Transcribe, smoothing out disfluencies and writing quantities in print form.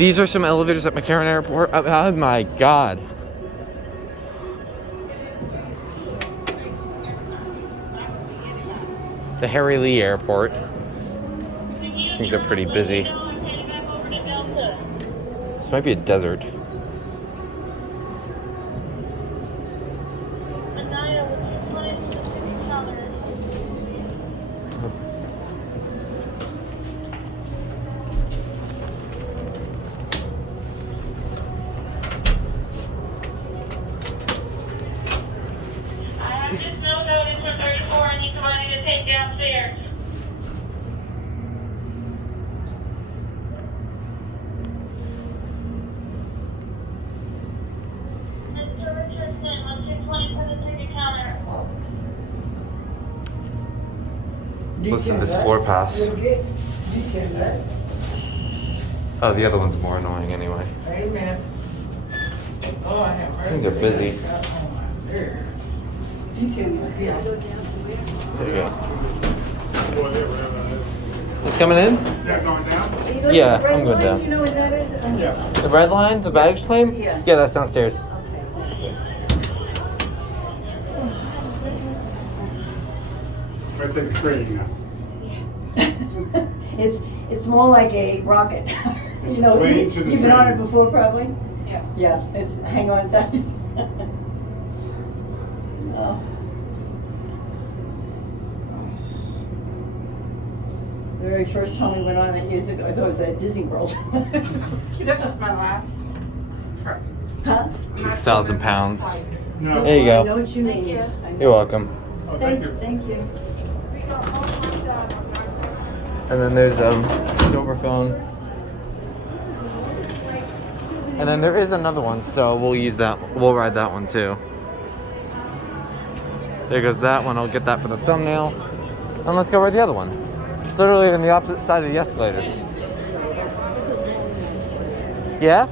These are some elevators at McCarran Airport. Oh my god. The Harry Lee Airport. These things are pretty busy. This might be a desert. Listen to this floor pass. Oh, the other one's more annoying anyway. These things are busy. There you go. It's coming in? Yeah, going down? Yeah, I'm going down. Do you know what that is? Yeah. The red line, the baggage claim? Yeah. Yeah, that's downstairs. I take a training now. It's more like a rocket. You know, Plane to the you've been on it train. before probably? Yeah. Yeah, it's hang on tight. Oh. The very first time we went on it years ago, I thought it was at Disney World. This is my last trip. Huh? 6,000 pounds. No. There you go. I know what you mean. you. I know. You're welcome. Oh, thank you. Thank you. And then there's silver phone. And then there is another one, so we'll use that. We'll ride that one too. There goes that one. I'll get that for the thumbnail. And let's go ride the other one. It's literally on the opposite side of the escalators. Yeah?